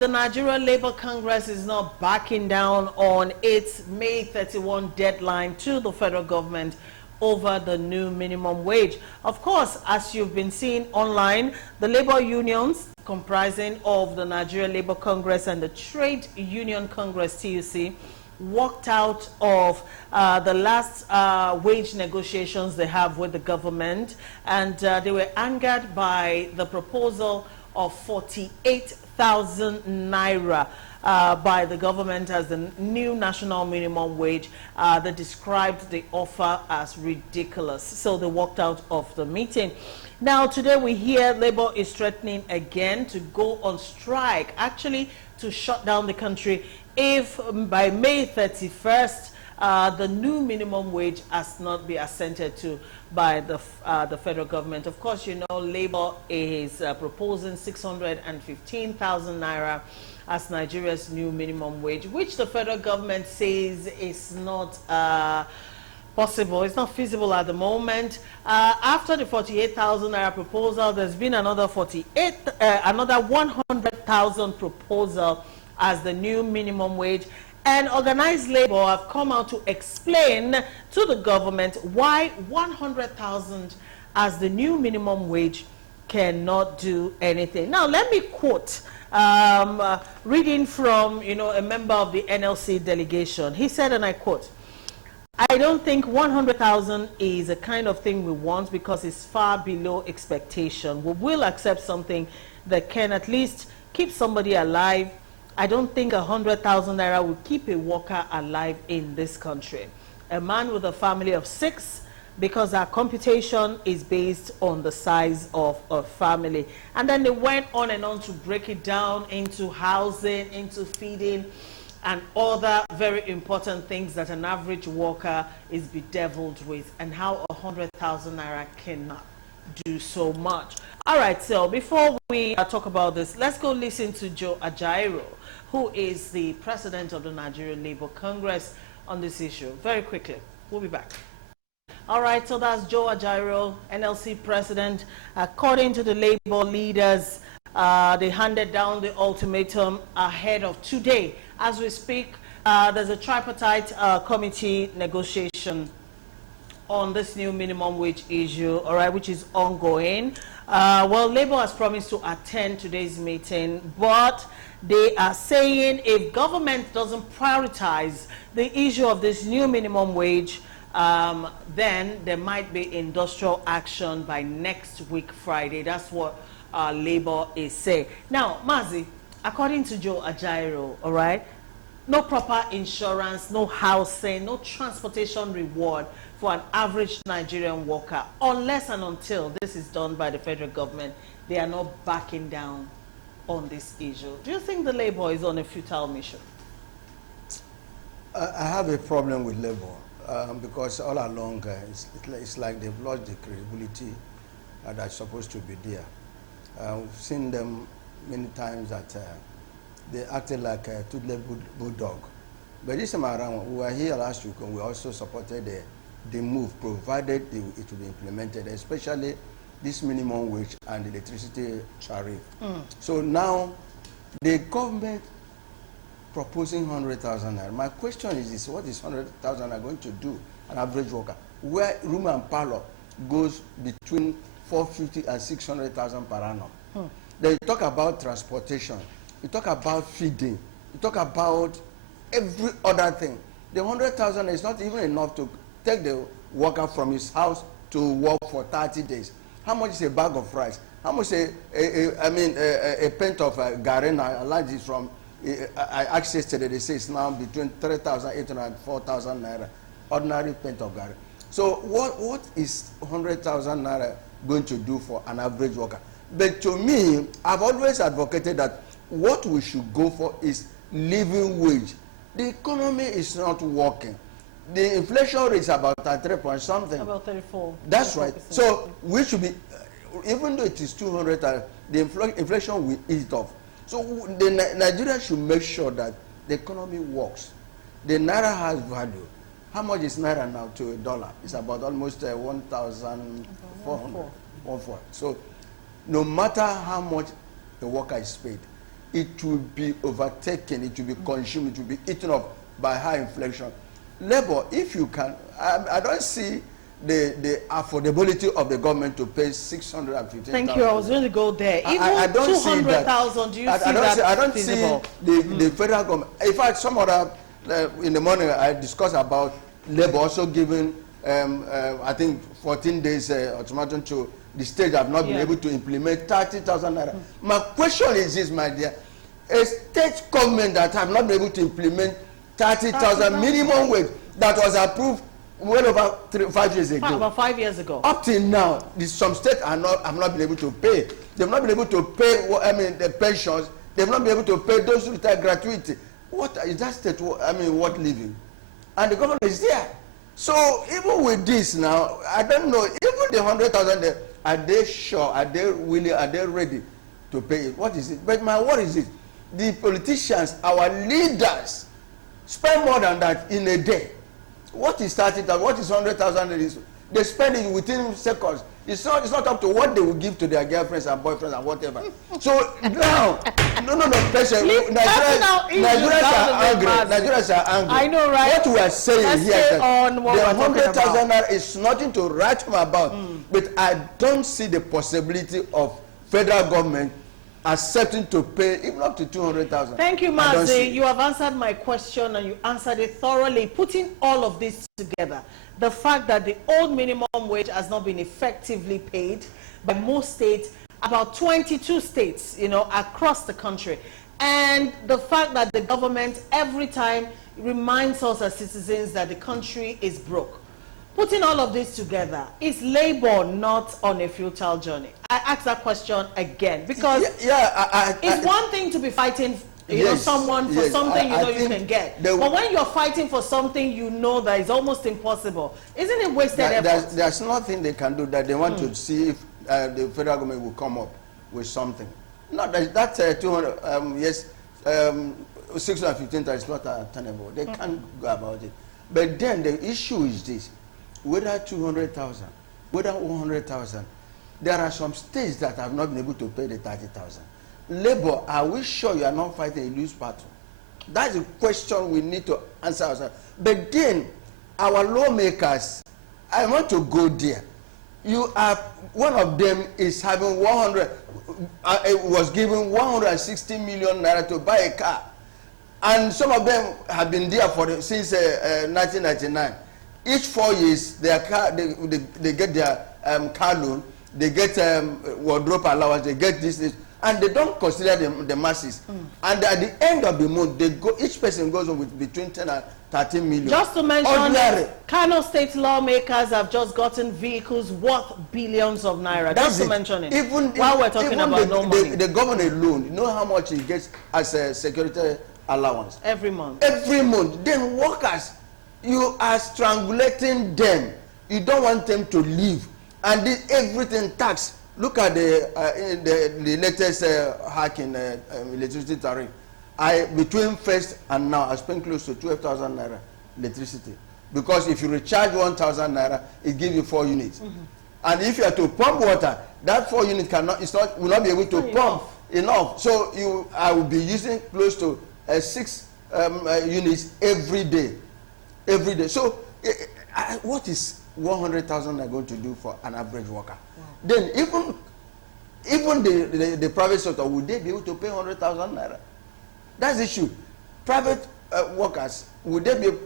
The Nigerian Labour Congress is not backing down on its May 31 deadline to the federal government over the new minimum wage. Of course, as you've been seeing online, the labor unions comprising of the Nigerian Labour Congress and the Trade Union Congress, TUC, walked out of the last wage negotiations they have with the government, and they were angered by the proposal of 48,000 naira by the government as the new national minimum wage. They described the offer as ridiculous, so they walked out of the meeting. Now today we hear Labour is threatening again to go on strike, actually to shut down the country if by May 31st the new minimum wage has not been assented to by the federal government. Of course, you know, Labour is proposing 615,000 naira as Nigeria's new minimum wage, which the federal government says is not possible. It's not feasible at the moment. After the 48,000 naira proposal, there's been another 100,000 proposal as the new minimum wage. And organized labor have come out to explain to the government why 100,000 as the new minimum wage cannot do anything. Now, let me quote, reading from, a member of the NLC delegation. He said, and I quote, "I don't think 100,000 is a kind of thing we want because it's far below expectation. We will accept something that can at least keep somebody alive. I don't think 100,000 naira will keep a worker alive in this country. A man with a family of 6, because our computation is based on the size of a family." And then they went on and on to break it down into housing, into feeding, and other very important things that an average worker is bedeviled with, and how 100,000 naira cannot do so much. All right, so before we talk about this, let's go listen to Joe Ajaero, who is the president of the Nigerian Labour Congress, on this issue. Very quickly, we'll be back. All right, so that's Joe Ajaero, NLC president. According to the Labour leaders, they handed down the ultimatum ahead of today. As we speak, there's a tripartite committee negotiation on this new minimum wage issue, all right, which is ongoing. Well, Labour has promised to attend today's meeting, but they are saying if government doesn't prioritize the issue of this new minimum wage, then there might be industrial action by next week, Friday. That's what Labour is saying. Now, Mazi, according to Joe Ajaero, all right, no proper insurance, no housing, no transportation reward for an average Nigerian worker, unless and until this is done by the federal government. They are not backing down on this issue. Do you think the Labour is on a futile mission? I have a problem with Labour because all along it's like they've lost the credibility that's supposed to be there. We've seen them many times that they acted like a toothless bulldog. But this time around, we were here last week and we also supported the move, provided it will be implemented, especially this minimum wage and the electricity tariff. So now, the government proposing 100,000 naira. My question is this: what is 100,000 naira going to do an average worker? Where room and parlor goes between 450 and 600,000 per annum. Then you talk about transportation, you talk about feeding, you talk about every other thing. The 100,000 is not even enough to take the worker from his house to work for 30 days. How much is a bag of rice? How much a pint of garin? I learned this from, I asked yesterday, they say it's now between 3,800 and 4,000 naira, ordinary pint of garin. So what is 100,000 naira going to do for an average worker? But to me, I've always advocated that what we should go for is living wage. The economy is not working. The inflation rate is about 33 point something. About 34. That's 34%. Right. So we should be, even though it is 200, the inflation will eat off. So the Nigeria should make sure that the economy works. The naira has value. How much is naira now to a dollar? It's about almost 1,400. So no matter how much the worker is paid, it will be overtaken, it will be consumed, it will be eaten up by high inflation. Labor, if you can, I don't see the affordability of the government to pay 615,000. Thank you. I was going to go there. Even I don't 200,000. Do you see that I don't feasible? see the federal government. In fact, some other in the morning I discussed about labor also giving I think 14 days ultimatum to the state have not been able to implement 30,000 naira. My question is this, my dear: a state government that have not been able to implement 30,000 minimum wage that was approved well over 5 years ago. About 5 years ago. Up till now, some states have not been able to pay. They've not been able to pay. The pensions. They've not been able to pay those who retire gratuity. What is that state? What living? And the government is there. So even with this now, I don't know. Even the 100,000, are they sure? Are they willing? Are they ready to pay it? What is it? But what is it? The politicians, our leaders, spend more than that in a day. What is 30,000? What is 100,000? They spend it within seconds. It's not up to what they will give to their girlfriends and boyfriends and whatever. So now, pressure. Nigerians are angry. Nigerians are angry. I know, right? What we are saying here is that the 100,000 is nothing to write home about. But I don't see the possibility of federal government accepting to pay even up to 200,000. Thank you, Mazi. You have answered my question and you answered it thoroughly. Putting all of this together, the fact that the old minimum wage has not been effectively paid by most states, about 22 states, across the country, and the fact that the government every time reminds us as citizens that the country is broke. Putting all of this together, is labor not on a futile journey? I ask that question again because it's one thing to be fighting someone for something you can get. But when you're fighting for something that is almost impossible, isn't it wasted effort? There's nothing they can do that they want to see if the federal government will come up with something. No, that's 200, 615 is not attainable. They can't go about it. But then the issue is this: whether 200,000, whether 100,000, there are some states that have not been able to pay the 30,000. Labor, are we sure you are not fighting a loose battle? That's a question we need to answer ourselves. But then, our lawmakers, I want to go there. One of them is having was given 160 million naira to buy a car. And some of them have been there since 1999. Each 4 years, their car, they get their car loan, they get wardrobe allowance, they get this, and they don't consider the masses. And at the end of the month, each person goes on with between 10 and 13 million. Just to mention, Kano State lawmakers have just gotten vehicles worth billions of naira. Just to mention it. While we're talking about no money. The governor alone, you know how much he gets as a security allowance? Every month. Every month. Then workers, you are strangulating them. You don't want them to leave. And everything tax. Look at the latest hack in electricity tariff. Between first and now, I spent close to 12,000 naira electricity. Because if you recharge 1,000 naira, it gives you 4 units. And if you are to pump water, that 4 units will not be able to pump enough. So I will be using close to 6 units every day. Every day. So what is 100,000 going to do for an average worker? Wow. Then even the private sector, would they be able to pay 100,000 naira? That's the issue. Private workers, would they be,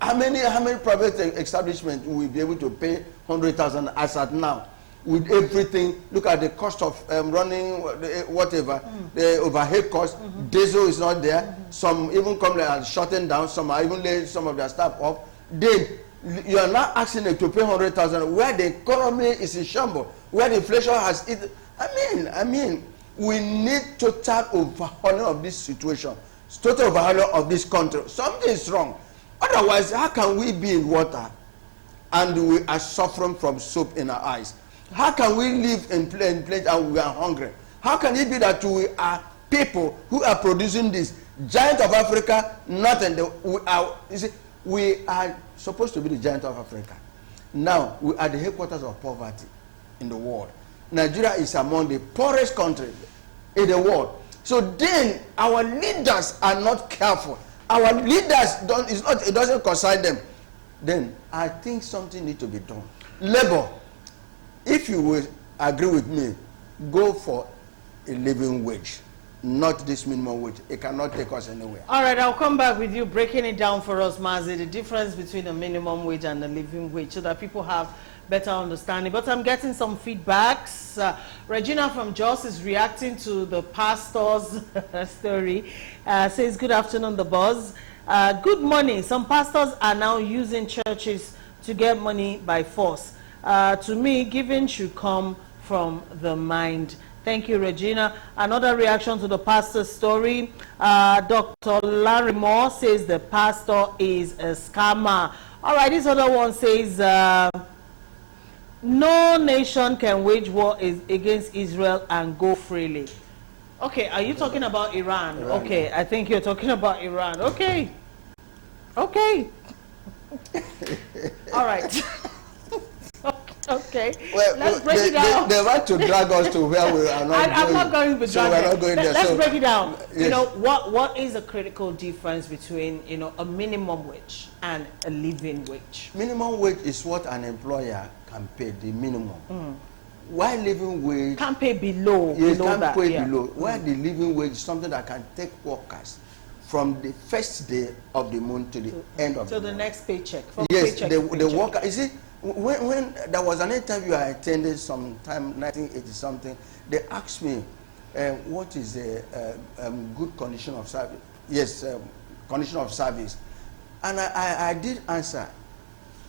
how many private establishments will be able to pay 100,000 as at now? With everything, look at the cost of running whatever, the overhead cost, diesel is not there. Some even come and shutting down, some are even laying some of their staff off. Then you are not asking them to pay 100,000 where the economy is in shambles, where the inflation has eaten. I mean, we need total overhauling of this situation, total overhauling of this country. Something is wrong. Otherwise, how can we be in water and we are suffering from soap in our eyes? How can we live in place and we are hungry? How can it be that we are people who are producing this giant of Africa? Nothing. We are supposed to be the giant of Africa. Now we are the headquarters of poverty in the world. Nigeria is among the poorest countries in the world. So then our leaders are not careful. Our leaders don't, it doesn't concern them. Then I think something needs to be done. Labor, if you will agree with me, go for a living wage, not this minimum wage. It cannot take us anywhere. All right, I'll come back with you breaking it down for us, Mazi, the difference between the minimum wage and the living wage so that people have better understanding. But I'm getting some feedbacks. Regina from Jos is reacting to the pastor's story. Says, good afternoon, The Buzz. Good morning. Some pastors are now using churches to get money by force. To me, giving should come from the mind. Thank you, Regina. Another reaction to the pastor's story. Dr. Larry Moore says the pastor is a scammer. All right, this other one says, no nation can wage war against Israel and go freely. Okay, are you talking about Iran? Okay, I think you're talking about Iran. Okay. Okay. All right. Okay. Well, let's break it down. They want to drag us to where we are not going. I'm not going to be so we're not going there. Let's break it down. Yes. You know, what is the critical difference between, you know, a minimum wage and a living wage? Minimum wage is what an employer can pay, the minimum. While living wage Can't pay below. yes, below can't that. pay Yeah. below. While the living wage is something that can take workers from the first day of the month to the end of So the the month. next paycheck. From Yes, paycheck the to paycheck. worker, you see, when there was an interview I attended sometime 1980 something, they asked me, what is the good condition of service? Yes, condition of service. And I did answer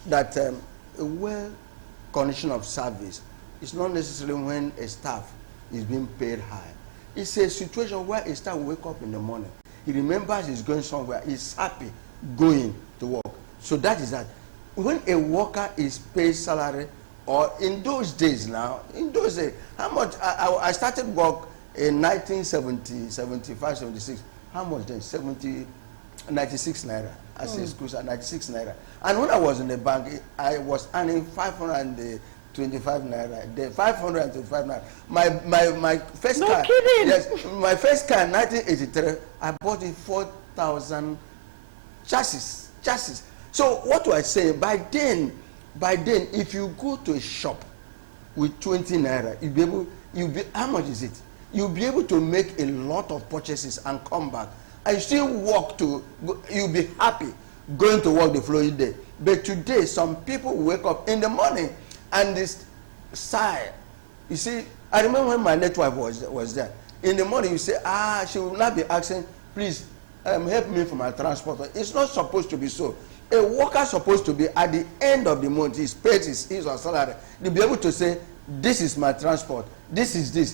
that a well condition of service is not necessarily when a staff is being paid high. It's a situation where a staff will wake up in the morning, he remembers he's going somewhere, he's happy going to work. So that is that. When a worker is paid salary, or in those days now, in those days, how much, I started work in 1970, 75, 76, how much then? 96 naira, as a school, 96 naira. And when I was in the bank, I was earning 525 naira, the 525 naira. My first No car, kidding. yes, my first car in 1983, I bought it 4,000 chassis. So what do I say? By then, if you go to a shop with 20 naira, how much is it? You'll be able to make a lot of purchases and come back. And still you'll be happy going to work the following day. But today, some people wake up in the morning and they sigh. You see, I remember when my late wife was there. In the morning, you say, she will not be asking, please help me for my transport. It's not supposed to be so. A worker is supposed to be, at the end of the month, he's paid his or salary. They'll be able to say, this is my transport, this is it,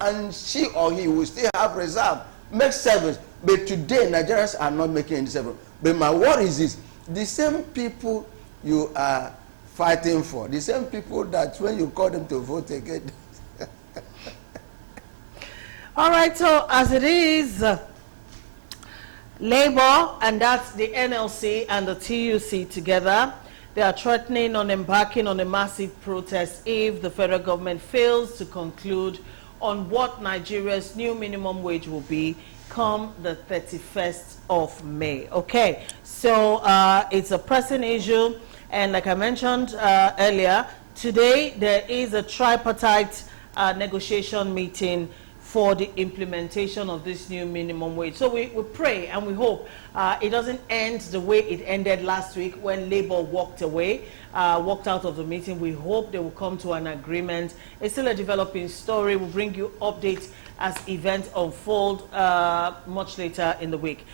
and she or he will still have reserve, make service. But today, Nigerians are not making any service. But my worry is this, the same people you are fighting for, the same people that when you call them to vote again. All right, so as it is, Labour, and that's the NLC and the TUC together, they are threatening on embarking on a massive protest if the federal government fails to conclude on what Nigeria's new minimum wage will be come the 31st of May. Okay, so it's a pressing issue, and like I mentioned earlier, today there is a tripartite negotiation meeting for the implementation of this new minimum wage. So we pray and we hope it doesn't end the way it ended last week when Labour walked out of the meeting. We hope they will come to an agreement. It's still a developing story. We'll bring you updates as events unfold much later in the week.